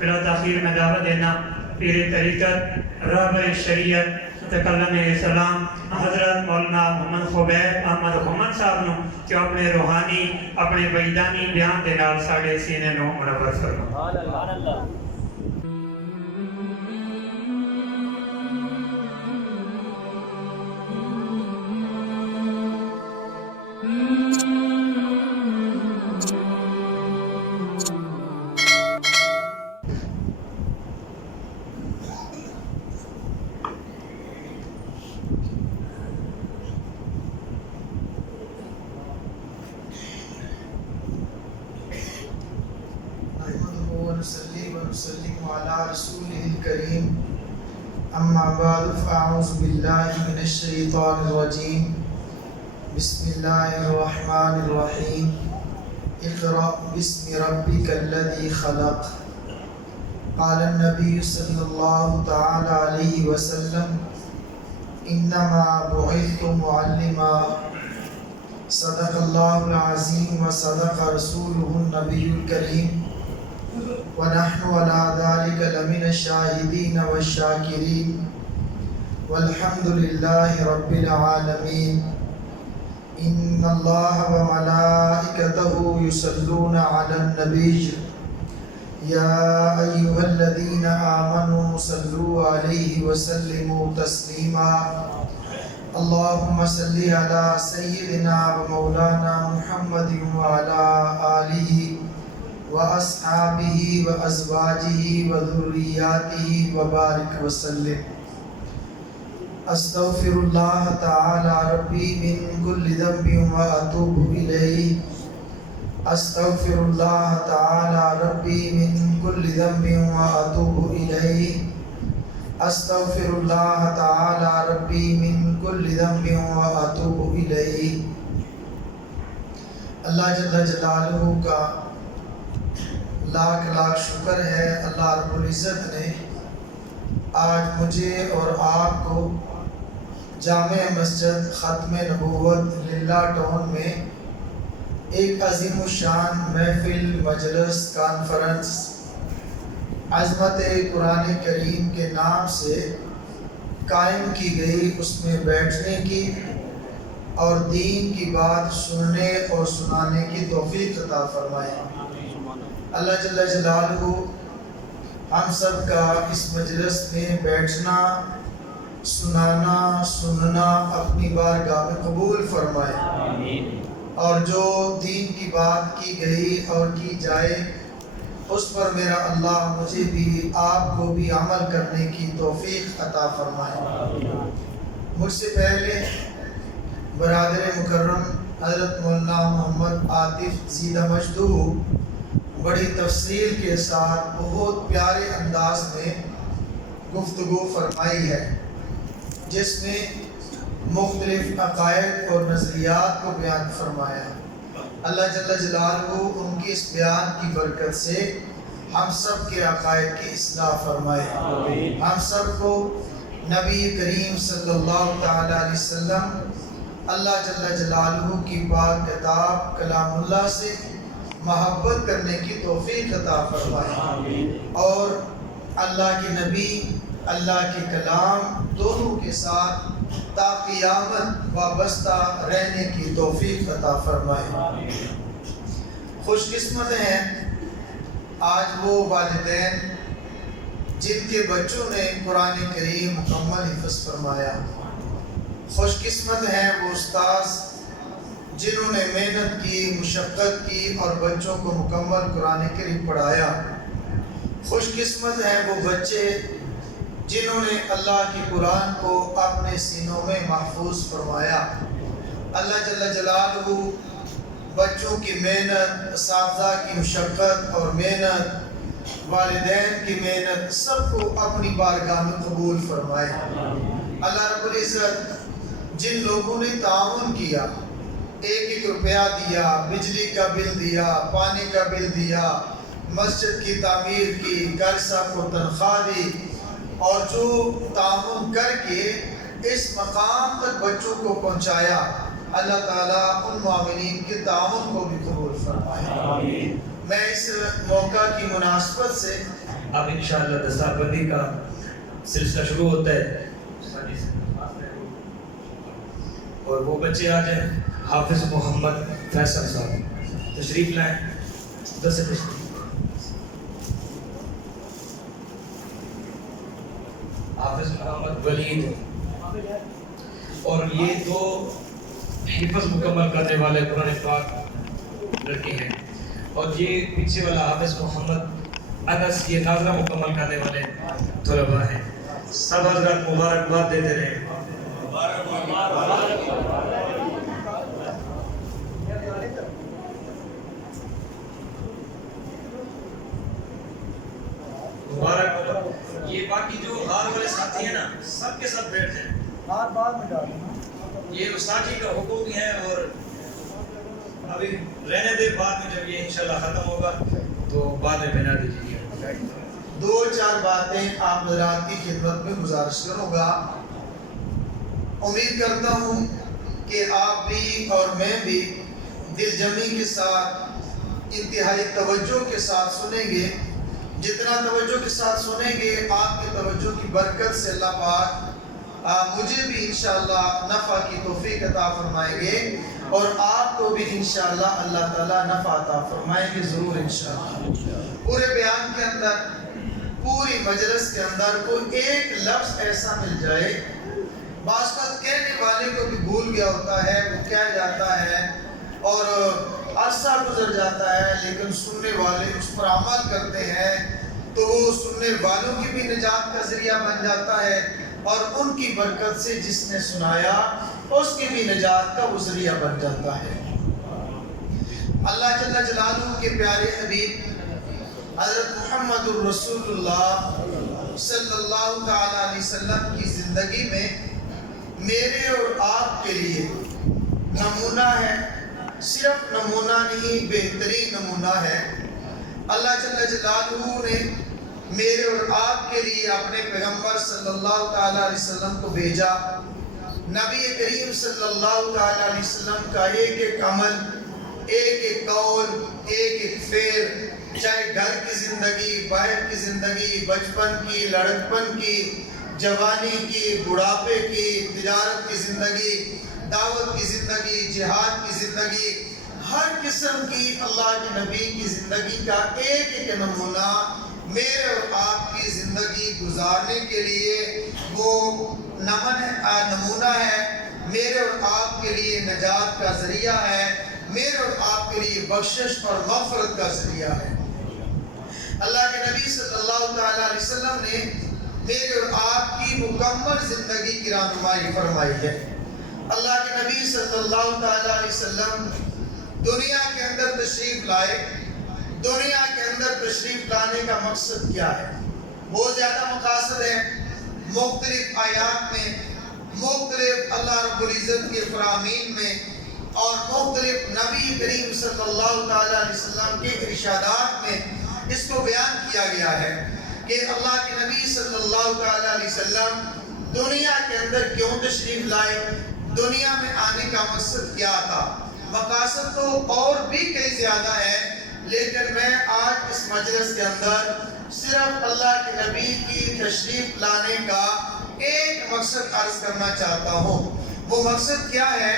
بلا تاخیر میں دعوت دینا پیر طریقت رہبر شریعت متکلم اسلام حضرت مولانا محمد خبیب احمد محمد صاحب نو کہ اپنے روحانی اپنے وجدانی بیان دے نال ساڈے سینے نو منور فرما۔ ونسلم على رسوله الكريم أما بعد فأعوذ بالله من الشيطان الرجيم بسم الله الرحمن الرحيم اقرأ باسم ربك الذي خلق قال النبي صلى الله تعالى عليه وسلم إنما بعثت معلما صدق الله العظيم وصدق رسوله النبي الكريم ونحن على ذلك لمن الشاهدين والشاكرين والحمد لله رب العالمين إن الله وملائكته يصلون على النبي يا أيها الذين آمنوا صلوا عليه وسلموا تسليما اللهم صل على سيدنا ومولانا محمد وعلى آله وأصحابه وأزواجه وذرياته وبارك وسلم أستغفر الله تعالى ربي من كل ذنب وأتوب إليه أستغفر الله تعالى ربي من كل ذنب وأتوب إليه أستغفر الله تعالى ربي من كل ذنب وأتوب إليه۔ اللہ جل جلالہ کا لاکھ لاکھ شکر ہے، اللہ رب العزت نے آج مجھے اور آپ کو جامع مسجد ختم نبوت للہ ٹاؤن میں ایک عظیم الشان محفل مجلس کانفرنس عظمت قرآن کریم کے نام سے قائم کی گئی، اس میں بیٹھنے کی اور دین کی بات سننے اور سنانے کی توفیق عطا فرمائے۔ اللہ جل جلالہ ہم سب کا اس مجلس میں بیٹھنا، سننا اپنی بارگاہ میں قبول فرمائے، اور جو دین کی بات کی گئی اور کی جائے اس پر میرا اللہ مجھے بھی آپ کو بھی عمل کرنے کی توفیق عطا فرمائے۔ مجھ سے پہلے برادر مکرم حضرت مولانا محمد عاطف زیدہ مجدو بڑی تفصیل کے ساتھ بہت پیارے انداز میں گفتگو فرمائی ہے، جس میں مختلف عقائد اور نظریات کو بیان فرمایا۔ اللہ جل جلالہ ان کی اس بیان کی برکت سے ہم سب کے عقائد کی اصلاح فرمائے، ہم سب کو نبی کریم صلی اللہ تعالی علیہ وسلم اللہ جل جلالہ کی پاک کتاب کلام اللہ سے محبت کرنے کی توفیق عطا فرمائے، اور اللہ کے نبی اللہ کے کلام دونوں کے ساتھ تا قیامت وابستہ رہنے کی توفیق عطا فرمائے۔ خوش قسمت ہیں آج وہ والدین جن کے بچوں نے قرآن کریم مکمل حفظ فرمایا، خوش قسمت ہیں وہ استاذ جنہوں نے محنت کی، مشقت کی اور بچوں کو مکمل قرآن کریم پڑھایا، خوش قسمت ہیں وہ بچے جنہوں نے اللہ کی قرآن کو اپنے سینوں میں محفوظ فرمایا۔ اللہ جل جلالہ بچوں کی محنت، اساتذہ کی مشقت اور محنت، والدین کی محنت سب کو اپنی بارگاہ میں قبول فرمائے۔ اللہ رب العزت جن لوگوں نے تعاون کیا، ایک ایک روپیہ دیا، بجلی کا بل دیا، پانی کا بل دیا، مسجد کی تعمیر کی، قاری صاحب کو تنخواہ دی، اور جو تعاون کر کے اس مقام تک بچوں کو پہنچایا، اللہ تعالیٰ ان معاونین کے تعاون کو بھی قبول فرمائے۔ میں اس موقع کی مناسبت سے اب انشاءاللہ دستار بندی کا سلسلہ شروع ہوتا ہے اور وہ بچے آ جائیں. حافظ محمد فیصل صاحب تشریف لائیں. حافظ محمد ولید اور یہ دو حفظ مکمل کرنے والے قرآن پاک لڑکے ہیں اور یہ پیچھے والا حافظ محمد انس یہ ناظرہ مکمل کرنے والے طلباء ہیں. سب حضرات مبارکباد دیتے رہیں. مبارک. یہ باقی جو غار والے ساتھی ہیں نا سب کے ساتھ بیٹھ جائیں. بعد میں ڈالنا. یہ استاد جی کا حکم بھی ہے اور ابھی رہنے دے. بعد میں جب یہ انشاءاللہ ختم ہوگا تو بعد میں بنا دیجیے. 2-4 باتیں آپ حضرات کی خدمت میں گزارش کروں گا. امید کرتا ہوں کہ آپ بھی اور میں بھی دل جمی کے ساتھ انتہائی توجہ کے ساتھ سنیں گے. جتنا توجہ کے ساتھ سنیں گے آپ کی توجہ کی برکت سے اللہ پاک مجھے بھی انشاءاللہ نفع کی توفیق عطا فرمائیں گے اور آپ کو بھی انشاءاللہ اللہ تعالیٰ نفع عطا فرمائیں گے ضرور انشاءاللہ. پورے بیان کے اندر پوری مجلس کے اندر کوئی ایک لفظ ایسا مل جائے بعض بات کہنے والے کو بھی بھول گیا ہوتا ہے وہ کہہ جاتا ہے اور عرصہ گزر جاتا ہے لیکن سننے والے اس پر عمل کرتے ہیں تو وہ سننے والوں کی بھی نجات کا ذریعہ بن جاتا ہے اور ان کی برکت سے جس نے سنایا اس کی بھی نجات کا وہ ذریعہ بن جاتا ہے. اللہ جل جلالہ کے پیارے حبیب حضرت محمد الرسول اللہ صلی اللہ تعالی علیہ وسلم کی زندگی میں میرے اور آپ کے لیے نمونہ ہے. صرف نمونہ نہیں بہترین نمونہ ہے. اللہ جل جلالہ نے میرے اور آپ کے لیے اپنے پیغمبر صلی اللہ تعالی علیہ وسلم کو بھیجا. نبی کریم صلی اللہ تعالی علیہ وسلم کا ایک ایک عمل ایک ایک قول ایک ایک فعل چاہے گھر کی زندگی باہر کی زندگی بچپن کی لڑکپن کی جوانی کی بڑھاپے کی تجارت کی زندگی دعوت کی زندگی جہاد کی زندگی ہر قسم کی اللہ کے نبی کی زندگی کا ایک ایک نمونہ میرے اور آپ کی زندگی گزارنے کے لیے وہ نمونہ ہے. میرے اور آپ کے لیے نجات کا ذریعہ ہے. میرے اور آپ کے لیے بخشش اور مغفرت کا ذریعہ ہے. اللہ کے نبی صلی اللہ تعالی علیہ وسلم نے میرے اور آپ کی مکمل زندگی کی رہنمائی فرمائی ہے. اللہ کے نبی صلی اللہ تعالی علیہ وسلم دنیا کے اندر تشریف لائے. دنیا کے اندر تشریف لانے کا مقصد کیا ہے؟ بہت زیادہ مقاصد ہیں. مختلف آیات میں مختلف اللہ رب العزت کے فرامین میں اور مختلف نبی کریم صلی اللہ تعالی علیہ وسلم کے ارشادات میں اس کو بیان کیا گیا ہے کہ اللہ کے نبی صلی اللہ تعالی علیہ وسلم دنیا کے اندر کیوں تشریف لائے, دنیا میں آنے کا مقصد کیا تھا. مقاصد تو اور بھی کئی زیادہ ہے لیکن میں آج اس مجلس کے اندر صرف اللہ کے نبی کی تشریف لانے کا ایک مقصد عرض کرنا چاہتا ہوں. وہ مقصد کیا ہے؟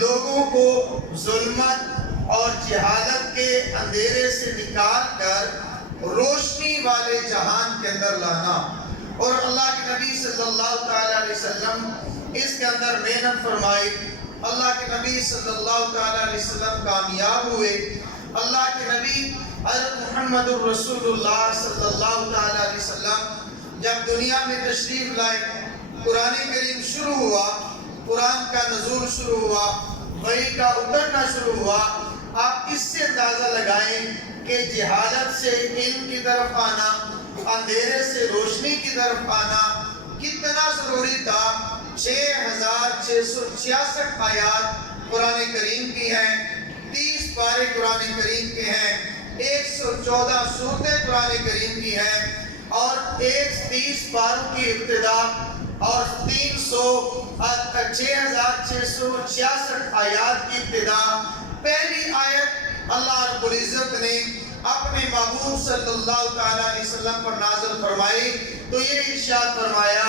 لوگوں کو ظلمت اور جہالت کے اندھیرے سے نکال کر روشنی والے جہان کے اندر لانا. اور اللہ کے نبی صلی اللہ تعالی علیہ وسلم اس کے اندر محنت فرمائی. اللہ کے نبی صلی اللہ تعالی علیہ وسلم کامیاب ہوئے. اللہ کے نبی حضرت محمد الرسول اللہ صلی اللہ تعالی علیہ وسلم جب دنیا میں تشریف لائے, قرآن کریم شروع ہوا, قرآن کا نزول شروع ہوا, وحی کا اترنا شروع ہوا. آپ اس سے اندازہ لگائیں کہ جہالت سے علم کی طرف آنا, اندھیرے سے روشنی کی طرف آنا کتنا ضروری تھا. 6666 آیات قرآن کریم کی ہیں, 30 پارے قرآن کریم کے ہیں, 114 سورتیں قرآن کریم کی ہیں اور 30 پاروں کی ابتدا اور 6666 آیات کی ابتدا. پہلی آیت اللہ رب العزت نے اپنے محبوب صلی اللہ تعالیٰ علیہ وسلم پر نازل فرمائی تو یہ ارشاد فرمایا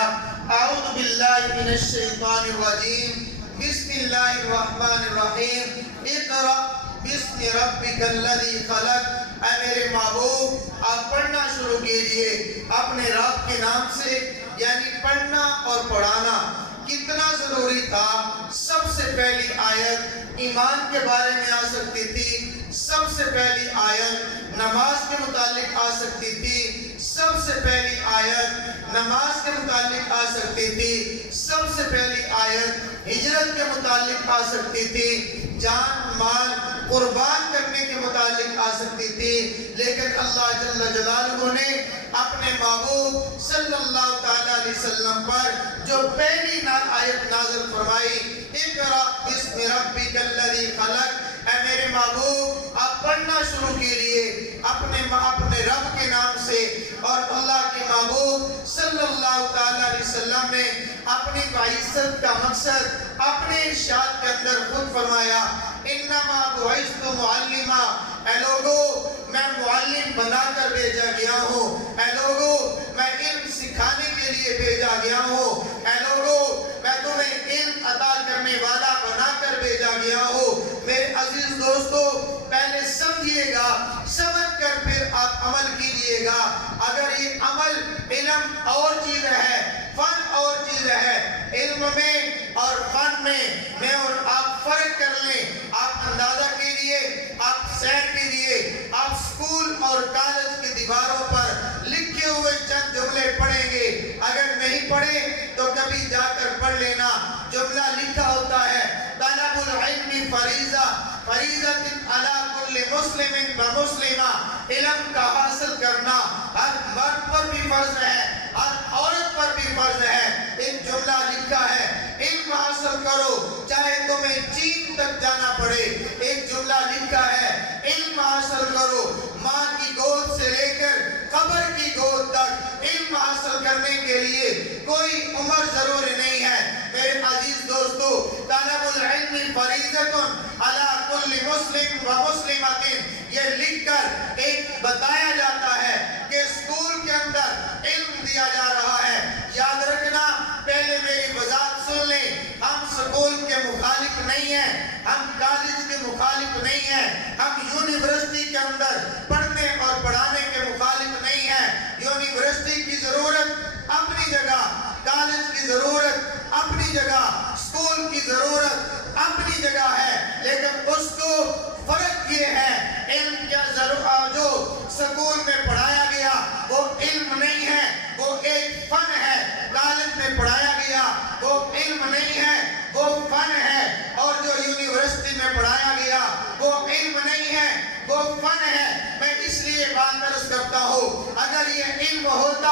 اعوذ باللہ من الشیطان الرجیم بسم اللہ الرحمن الرحیم اقرأ بسم ربک الذی خلق۔ اے میرے محبوب آپ پڑھنا شروع کیجئے اپنے رب کے نام سے، یعنی پڑھنا اور پڑھانا کتنا ضروری تھا۔ سب سے پہلی آیت ایمان کے بارے میں آ سکتی تھی، سب سے پہلی آیت نماز کے متعلق آ سکتی تھی، سب سے پہلی آیت نماز کے متعلق آ سکتی تھی، سب سے پہلی آیت ہجرت کے متعلق آ سکتی تھی، جان مال قربان کرنے کے متعلق آ سکتی تھی، لیکن اللہ جل جلالہ نے اپنے محبوب صلی اللہ تعالیٰ علیہ وسلم پر جو پہلی آیت نازل فرمائی اقرأ بسم ربک الذی خلق۔ اے میرے محبوب آپ پڑھنا شروع کیجئے اپنے رب کے نام سے، اور اللہ کے محبوب صلی اللہ تعالیٰ علیہ وسلم نے اپنی بعثت کا مقصد اپنے ارشاد کے اندر خود فرمایا انما بعثت معلما۔ اے لوگو میں معلم بنا کر بھیجا گیا ہوں، اے لوگو میں علم سکھانے کے لیے بھیجا گیا ہوں، اے لوگو میں تمہیں علم عطا کرنے والا بنا کر بھیجا گیا ہوں۔ میرے عزیز دوستو پہلے سمجھیے گا، سمجھ کر پھر آپ عمل کیجئے گا۔ اگر یہ عمل علم اور چیز ہے، فن اور چیز ہے، علم میں اور فن میں اور آپ فرق کر لیں، آپ اندازہ کیجئے، آپ سیر کیجئے، آپ سکول اور کالج کی دیواروں پر لکھے ہوئے چند جملے پڑھیں گے، اگر نہیں پڑھے تو کبھی جا کر پڑھ لینا۔ جملہ لکھا ہوتا ہے طلب العلم فریضہ فریضۃ علی کل مسلم و مسلمہ، علم کا حاصل کرنا ہر مرد پر بھی فرض ہے، ہر عورت پر بھی فرض ہے۔ ایک جملہ لکھا ہے علم حاصل کرو چاہے تمہیں چین تک جانا پڑے۔ ایک جملہ لکھا ہے علم حاصل کرو ماں کی گود سے لے کر قبر کی گود تک، علم حاصل کرنے کے لیے کوئی عمر ضروری نہیں ہے۔ میرے عزیز دوستو طلب العلم فریضۃ علی کل مسلم و مسلمۃ، یہ لکھ کر ایک بتایا جاتا ہے کہ اسکول کے اندر علم دیا جا رہا ہے۔ یاد رکھنا، پہلے میری وضاحت سن لیں، ہم اسکول کے مخالف نہیں ہیں، ہم کالج کے مخالف نہیں ہیں، ہم یونیورسٹی کے اندر پڑھنے اور پڑھانے کے مخالف نہیں ہیں۔ یونیورسٹی کی ضرورت اپنی جگہ، کالج کی ضرورت اپنی جگہ، اسکول کی ضرورت اپنی جگہ ہے، لیکن اس کو فرق یہ ہے علم کیا جو سکول میں پڑھایا گیا وہ علم نہیں ہے، وہ ایک فن ہے۔ کالج میں پڑھایا گیا وہ علم نہیں ہے، وہ فن ہے۔ اور جو یونیورسٹی میں پڑھایا گیا وہ علم نہیں ہے، وہ فن ہے۔ میں اس لیے بات عرض کرتا ہوں، اگر یہ علم ہوتا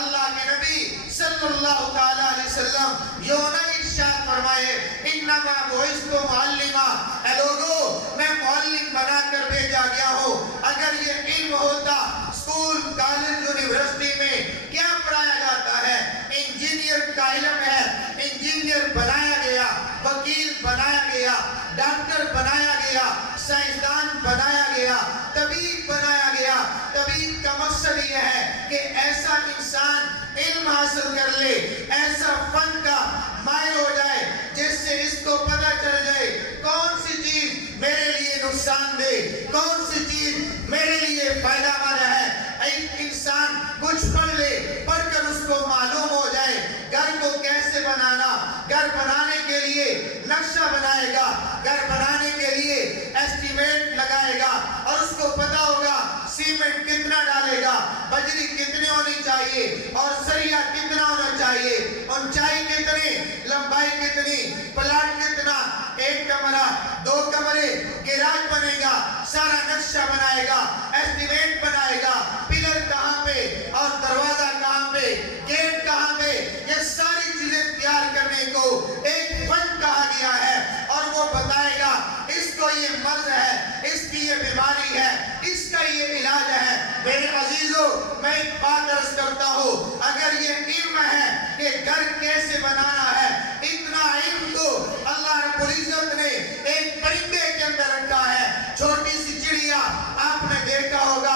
اللہ کے نبی صلی اللہ تعالیٰ علیہ وسلم یوں نہ ارشاد فرمائے انما بعثت معلما، اے لوگو میں معلم بنا کر بھیجا گیا ہوں۔ اگر یہ علم ہوتا اسکول کالج یونیورسٹی میں کیا پڑھایا جاتا ہے؟ انجینئر کا علم ہے، انجینئر بنایا گیا، وکیل بنایا گیا، ڈاکٹر بنایا گیا، سائنسدان بنایا گیا، طبیب بنایا گیا۔ طبیب کا مقصد یہ ہے کہ ایسا انسان علم حاصل کر لے، ایسا فن کا ماہر ہو جائے جس سے اس کو پتہ چل جائے کون سی چیز میرے لیے نقصان دہ، کون سی چیز میرے لیے فائدہ مند ہے۔ ایک انسان کچھ پڑھ لے، پڑھ کر اس کو معلوم ہو جائے گھر کو کیسے بنانا، گھر بنانے کے لیے نقشہ بنائے گا، گھر بنانے کے لیے ایسٹیمیٹ لگائے گا، اور اس کو پتہ ہوگا سیمنٹ کتنا ڈالے گا، بجری کتنی ہونی چاہیے، اور سریا کتنا ہونا چاہیے، اونچائی کتنی، لمبائی کتنی، پلاٹ کتنا، ایک کمرہ، دو کمرے، گیراج بنے گا، سارا نقشہ بنائے گا، ایسٹیمیٹ بنائے گا، پلر کہاں پہ اور دروازہ کہاں پہ، گیٹ کہاں پہ، یہ ساری چیزیں تیار کرنے کو ایک فن کہا گیا ہے۔ اور وہ بتائے گا اس کو یہ مرض ہے، اس کی یہ بیماری ہے، اس کا یہ علاج ہے۔ میرے عزیزو میں ایک بات عرض کرتا ہوں، اگر یہ علم ہے کہ گھر کیسے بنانا ہے، اتنا علم تو اللہ رب العزت نے ایک پرندے کے اندر رکھا ہے۔ چھوٹی سی چڑیا آپ نے دیکھا ہوگا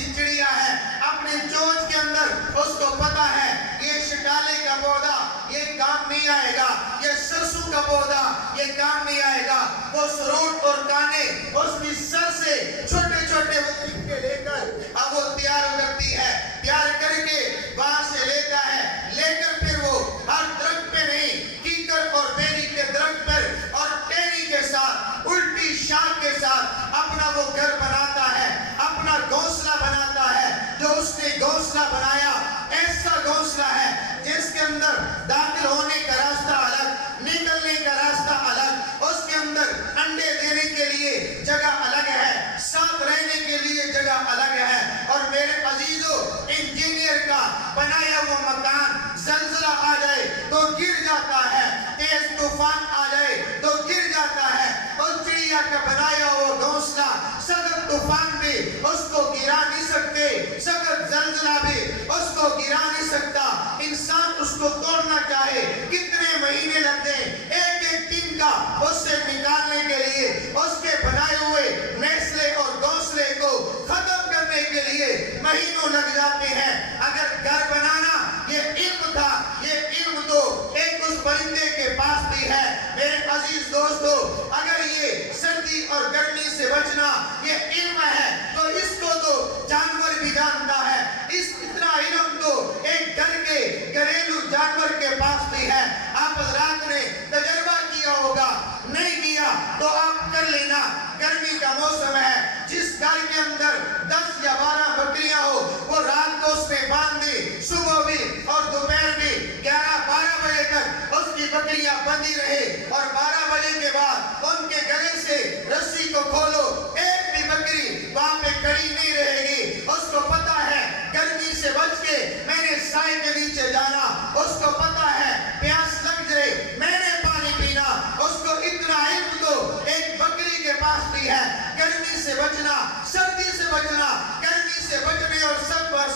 سی چڑیا ہے اپنے چونچ کے اندر اس کو پتا ہے یہ شکالے کا پودا یہ کام نہیں آئے گا، یہ سرسوں کا پودا یہ کام نہیں آئے گا. وہ سروٹ اور کانے اس کی سر سے چھوٹے چھوٹے وہ ٹکے لے کر اب وہ تیار کرتی ہے، تیار کر کے وہاں سے لیتا ہے، لے کر پھر وہ ہر درخت پہ نہیں، کیکر اور بیری کے درخت پر اور ٹہنی کے ساتھ الٹی شاخ کے ساتھ اپنا وہ گھر بناتا ہے، اپنا گھونسلہ بناتا ہے. جو اس نے گھونسلہ بنایا ایسا گھونسلہ ہے جس کے اندر داخل ہونے کا راستہ الگ، نکلنے کا راستہ الگ، اس کے اندر انڈے دینے کے لیے جگہ الگ ہے، ساتھ رہنے کے لیے جگہ الگ ہے. اور میرے عزیزو انجینئر کا بنایا وہ مکان زلزلہ آ جائے تو گر جاتا ہے، تیز طوفان آ جائے تو گر جاتا ہے. اس چڑیا کا بنایا وہ گھونسلہ سخت طوفان بھی اس کو گرا نہیں سکتے، سخت زلزلہ بھی اس کو گرا نہیں سکتا. انسان اس کو توڑنا چاہے کتنے مہینے لگتے ہیں ایک ایک ٹن کا اس سے نکالنے کے لیے، اس کے بنائے ہوئے نیسلے اور گھونسلے کو ختم کرنے کے لیے مہینوں لگ جاتے ہیں. اگر گھر بنانا یہ علم تھا، یہ علم تو ایک اس پرندے کے پاس بھی ہے. میرے عزیز دوستو اگر یہ سردی اور گرمی سے بچنا یہ علم ہے تو اس کو تو جانور بھی جانتا ہے. اتنا علم تو ایک گھر کے گھریلو جانور کے پاس بھی ہے. آپ حضرات نے تجربہ کیا ہوگا، نہیں کیا تو آپ کر لینا. گرمی کا موسم ہے، جس گھر کے اندر 10 یا 12 بکریاں ہو وہ رات کو اس نے باندھ دی، صبح بھی اور دوپہر بھی 11-12 بجے تک اس کی بکریاں بندھی رہے، اور 12 بجے کے بعد ان کے گلے سے رسی کو کھولو، ایک بھی بکری وہاں پہ کھڑی نہیں رہے گی. اس کو پتا ہے گرمی سے بچ کے میں نے سائے کے نیچے جانا، اس کو پتا ہے پیاس لگ جائے میں نے پانی پینا. اس کو اتنا علم تو ایک بکری کے پاس بھی ہے. گرمی سے بچنا، سردی سے بچنا، گرمی سے بچنے اور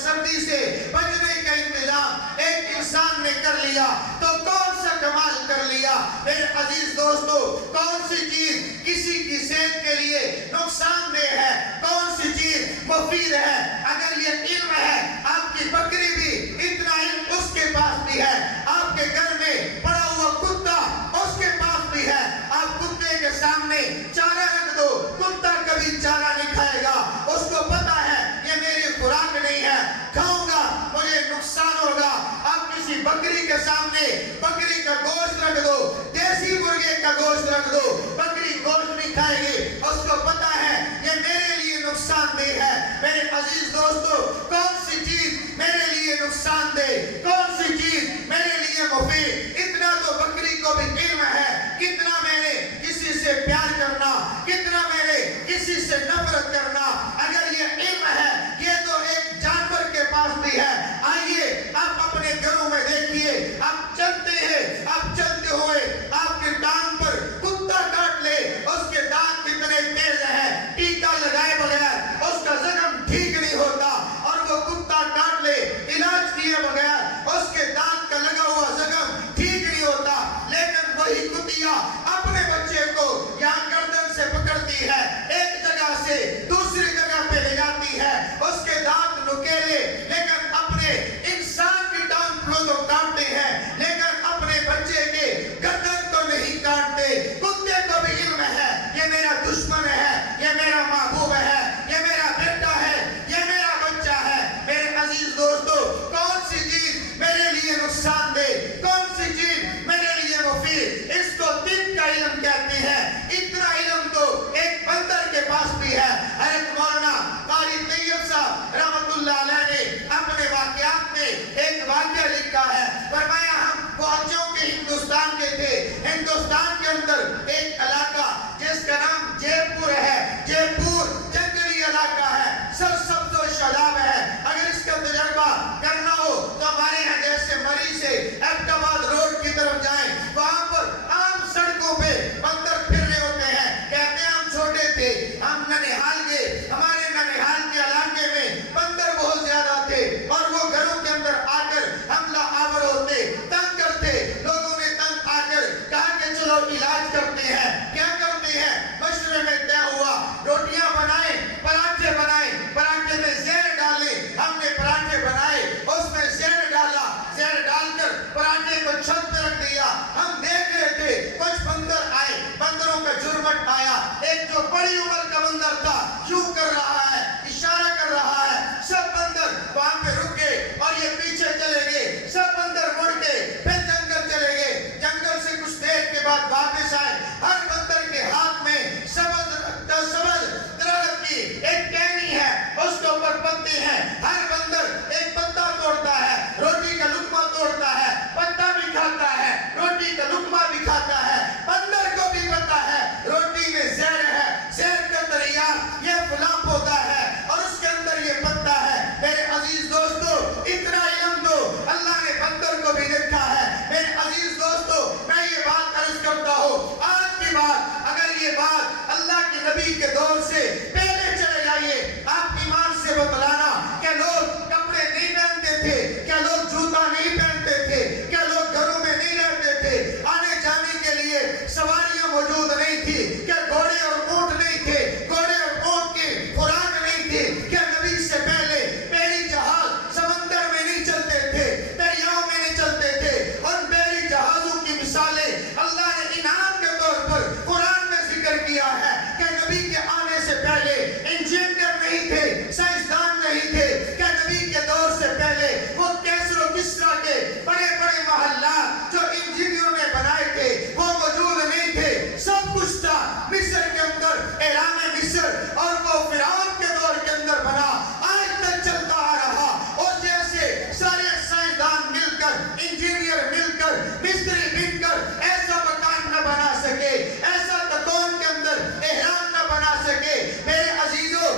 سردی سے بچنے کا انتظام ایک انسان نے کر لیا تو کون سا کمال کر لیا. میرے عزیز دوستو کون سی چیز کسی کی صحت کے لیے نقصان دہ ہے، کون سی چیز مفید ہے. اگر یہ علم ہے، آپ کی بکری بھی اتنا علم اس کے پاس بھی ہے. آپ کے گھر میں پڑا ہوا کتا اس کے پاس بھی ہے. آپ کتے کے سامنے چارہ رکھ دو، کتا کبھی چارہ نہیں کھائے گا. اس کو پتا ہے یہ میری خوراک نہیں ہے، کھاؤں گا مجھے نقصان ہوگا. آپ کسی بکری کے سامنے بکری کا گوشت رکھ دو، دیسی مرغے کا گوشت رکھ دو، بکری گوشت نہیں کھائے گی. اس کو پتا ہے یہ میرے لیے نقصان دہ ہے. میرے عزیز دوستو کون سی چیز میرے لیے نقصان دہ، کون سی چیز میرے لیے مفید. اتنا تو بکری کو بھی علم ہے کتنا میں نے کسی سے پیار کرنا، کتنا میں نے کسی سے نفرت کرنا. اگر یہ علم ہے یہ تو ایک جانور کے پاس بھی ہے. آئیے آپ اپنے گھروں میں دیکھیے، آپ چلتے ہیں، آپ چلتے ہوئے آپ کے ٹانگ پر کتا کاٹ لے، اس کے دانت کتنے تیز ہیں، ٹیکا لگائے بغیر اس کا زخم ٹھیک نہیں ہوتا. اور وہ کتا کاٹ لے علاج کیے بغیر اس کے دانت کا لگا ہوا زخم ٹھیک نہیں ہوتا. لیکن وہی کتیا اپنے بچے کو یہاں گردن سے پکڑتی ہے، ایک جگہ سے دوسری جگہ پہ لے جاتی ہے، اس کے دانت نکیلے، لیکن اپنے انسان کی ٹانگ تو کاٹتے ہیں لیکن اپنے بچے کے گردن تو نہیں کاٹتے. کتے کو بھی علم ہے یہ میرا دشمن ہے، یہ میرا محبوب ہے، یہ میرا بیٹا ہے، یہ میرا بچہ ہے. میرے عزیز دوستو کون سی چیز میرے لیے نقصان دے، کون سی چیز میرے لیے مفید، اس کو طب کا علم کہتے ہیں. اتنا علم تو ایک بندر کے پاس بھی ہے. حضرت مولانا قاری طیب صاحب رحمت اللہ علیہ نے اپنے واقعات میں نبی سے پہلے بحری جہاز سمندر میں نہیں چلتے تھے، دریاؤں میں نہیں چلتے تھے، اور بحری جہازوں کی مثالیں اللہ نے انعام کے طور پر قرآن میں ذکر کیا ہے کہ نبی کے آنے سے پہلے انجینئر نہیں تھے، سائنسدان نہیں تھے، کہ نبی کے دور سے پہلے وہ کیسر و کسرا کے بڑے بڑے محلات جو انجینئروں نے بنائے تھے وہ موجود نہیں تھے، سب کچھ تھا مصر کے اندر، اہرام مصر، اور وہ فرعون کے دور کے اندر بنا، آج تک چلتا آ رہا۔ اور جیسے سارے سائنسدان مل کر، انجینئر مل کر، مستری مل کر ایسا مکان نہ بنا سکے، ایسا تکون کے اندر احرام نہ بنا سکے، میرے عزیزوں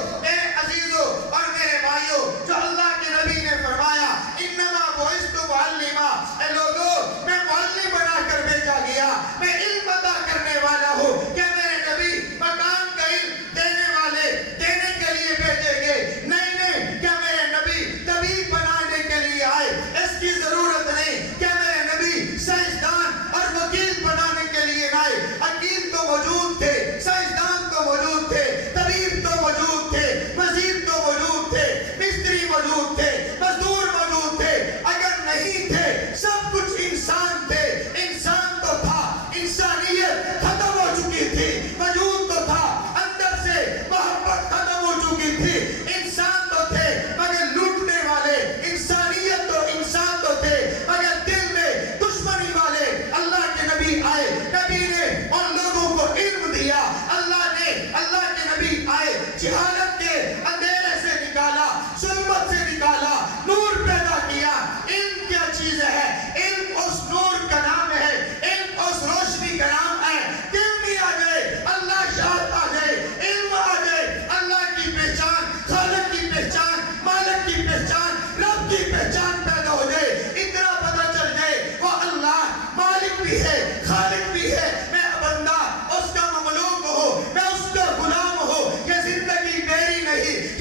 اور میرے بھائیوں، جو اللہ کے نبی نے فرمایا انما بعثت معلما، اے لوگوں میں معلم بنا کر بھیجا گیا، میں علم عطا کرنے والا ہوں، کہ میرے نبی مکان کا علم دینے کے لیے بھیجے گئے نہیں، کہ میرے نبی طبیب بنانے کے لیے آئے، اس کی ضرورت نہیں، کہ میرے نبی سائنسدان اور وکیل بنانے کے لیے آئے، حکیم تو موجود تھے، سائنسدان تو موجود تھے، طبیب تو موجود تھے، وزیر تو موجود تھے، مستری موجود تھے، مزدور موجود تھے، اگر نہیں تھے سب کچھ انسان تھے، انسان تو تھا، انسانیت ختم ہو چکی تھی، وجود تو تھا، اندر سے محبت ختم ہو چکی تھی، انسان تو تھے مگر لوٹنے والے، انسانیت تو انسان تو تھے مگر دل میں دشمنی والے۔ اللہ کے نبی آئے، نبی نے ان لوگوں کو علم دیا، اللہ کے نبی آئے، جہالت کے اندھیرے سے نکالا، ظلمت سے نکالا، نور پیدا کیا۔ علم کیا چیز ہے؟ علم اس نور کا نام ہے، علم اس روشنی کا نام ہے۔ علم بھی آ جائے، اللہ شاہد آ جائے، علم آ جائے، اللہ کی پہچان، خالق کی پہچان، مالک کی پہچان، رب کی پہچان پیدا ہو جائے، اتنا پتہ چل جائے وہ اللہ مالک بھی ہے، خالق بھی ہے، میں بندہ اس کا مملوک ہوں، میں اس کا غلام ہوں۔ یہ زندگی میری نہیں،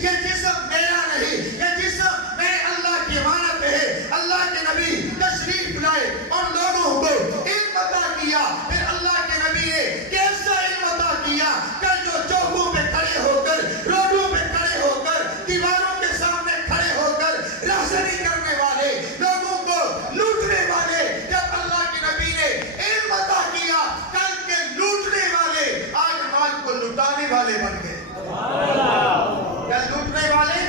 یہ جسم میرا نہیں، یہ جسم میرے اللہ کی امانت ہے۔ اللہ کے نبی تشریف لائے، ان لوگوں کو علم عطا کیا، پھر اللہ کے نبی نے کیسا علم عطا کیا کہ جو چوکوں پہ کھڑے ہو کر، روڈوں پہ کھڑے ہو کر، دیواروں کے سامنے کھڑے ہو کر رہزنی کرنے والے، لوگوں کو لوٹنے والے، جب اللہ کے نبی نے علم عطا کیا، کل کے لوٹنے والے آج مال کو لٹانے والے بن گئے۔ کل لوٹنے والے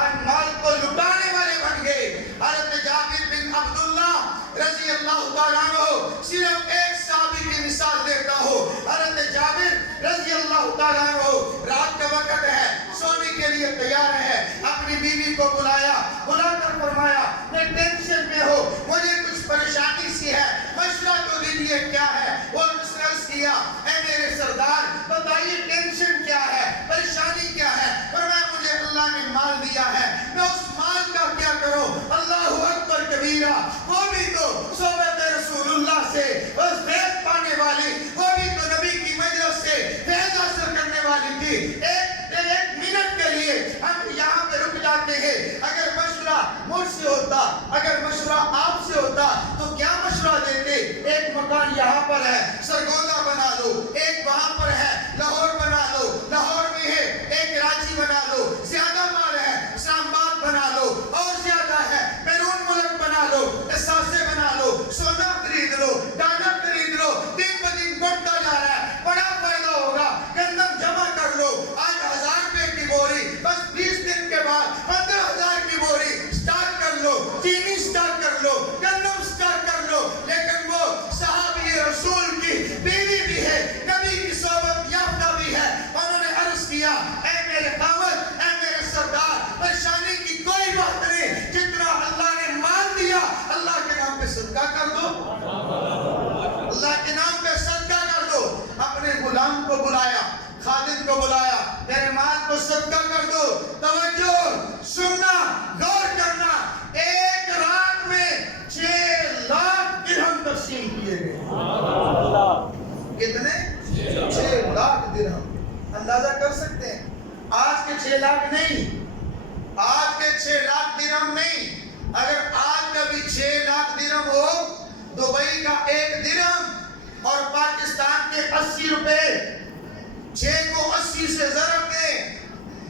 آج مال کو لٹانے والے بن گئے۔ حضرت جابر بن عبداللہ رضی اللہ تعالیٰ عنہ، صرف ایک صحابی کی مثال دیتا ہوں۔ حضرت جابر رضی اللہ تعالیٰ عنہ رات کا وقت ہے، سونے کے لیے تیار ہے، اپنی بیوی کو بلا کر فرمایا میں ٹینشن میں ہوں، مجھے کچھ پریشانی سی ہے، مشورہ تو دیجیے کیا ہے۔ وہ عرض کیا اے میرے سردار بتائیے ٹینشن کیا ہے، پریشانی کیا ہے۔ فرمایا مجھے اللہ نے مال دیا ہے، میں اس مال کا کیا کروں؟ اللہ اکبر کبیرہ، وہ بھی تو صحبت رسول اللہ سے بس فیض پانے والی، وہ بھی تو نبی کی مجلس سے فیض حاصل کرنے والی تھی۔ ایک منٹ کے لیے ہم یہاں پہ رک جاتے ہیں، اگر مشورہ مجھ سے ہوتا، اگر مشورہ آپ سے ہوتا تو کیا مشورہ دیتے؟ ایک مکان یہاں پر ہے، سرگودا بنا لو، ایک وہاں پر ہے، لاہور بنا لو، لاہور میں ہے، ایک کراچی بنا لو، زیادہ مال ہے، اسلام آباد بنا لو، اور زیادہ ہے، بیرون ملک بنا لو، اثاثے بنا لو، سونا خرید لو، ڈالر خرید لو، دن بہ دن بڑھتا جا رہا ہے، بڑا فائدہ ہوگا، گندم جمع کر لو، آج 1000 روپے کی بوری، بس 20 دن کے بعد 15,000 کی بوری سٹارٹ کر لو، چینی سٹارٹ کر لو، گندم سٹارٹ کر لو۔ لیکن وہ صحابی رسول کی بیوی بھی ہے، نبی کی صحبت یافتہ بھی ہے، انہوں نے عرض کیا اے میرے خاوند، اے میرے سردار، پریشانی کی کوئی بات نہیں، جتنا اللہ نے مال دیا اللہ کے نام پہ صدقہ کر دو، اللہ کے نام پہ صدقہ کر دو۔ اپنے غلام کو بلایا، خادم کو بلایا، میرے مال کو صدقہ کر دو۔ توجہ، سننا، غور کرنا، ایک رات میں 6 لاکھ درہم تقسیم کیے گئے۔ کتنے؟ 6 لاکھ درہم۔ اندازہ کر سکتے ہیں آج کے 6 لاکھ نہیں، آج کے 6 لاکھ درہم نہیں، اگر آج کا بھی 6 لاکھ درہم ہو، دبئی کا 1 درہم اور پاکستان کے 80 روپے، 6 کو 80 سے ضرب دیں،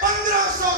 1500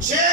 6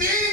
3